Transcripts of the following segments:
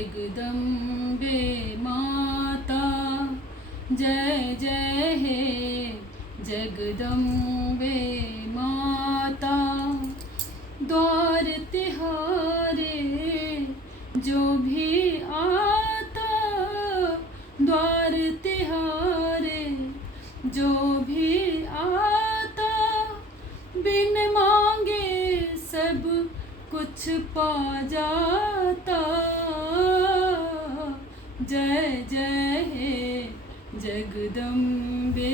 जगदम्बे माता जय जय हे जगदम्बे माता। द्वार तिहारे जो भी आता, द्वार तिहारे जो भी आता, बिन मांगे सब कुछ पा जाता। जय जय हे जगदम्बे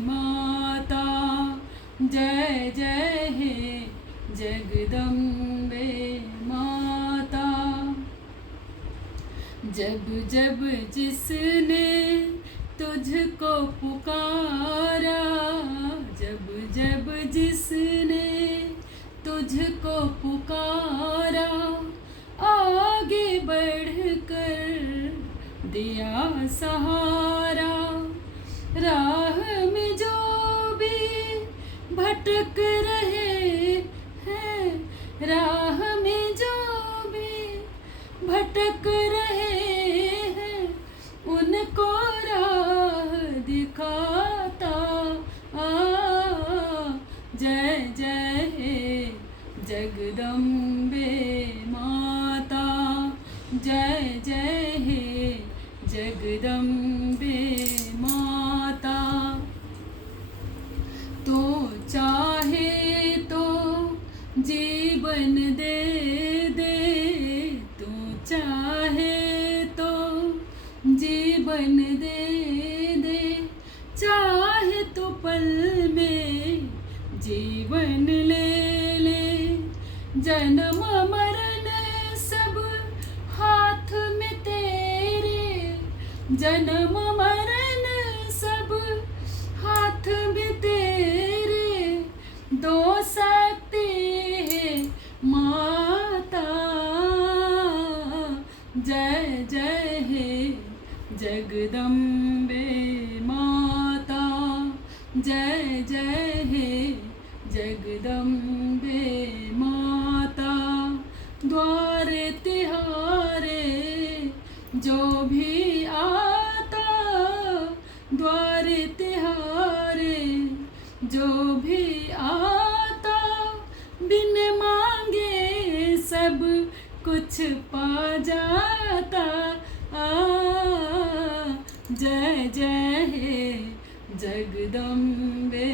माता जय जय हे जगदम्बे माता। जब जब जिसने तुझको पुकारा, जब जब जिसने तुझको पुकारा, आगे बढ़कर दिया सहारा। राह में जो भी भटक रहे हैं, राह में जो भी भटक रहे हैं, उनको राह दिखाता। जय जय हे जगदम्बे माता जय जय हे जगदम्बे माता। तो चाहे तो जीवन दे दे, तू चाहे तो जीवन दे दे, चाहे तो पल में जीवन ले ले। जन्म मरण सब हाथ में तेरे, जन्म मरण सब हाथ में तेरे, दो सकती है माता। जय जय हे जगदम्बे माता जय जय हे जगदम्बे माता। द्वार तिहारे जो भी आता, द्वार तिहारे जो भी आता, बिन मांगे सब कुछ पा जाता। जय जय हे जगदम्बे।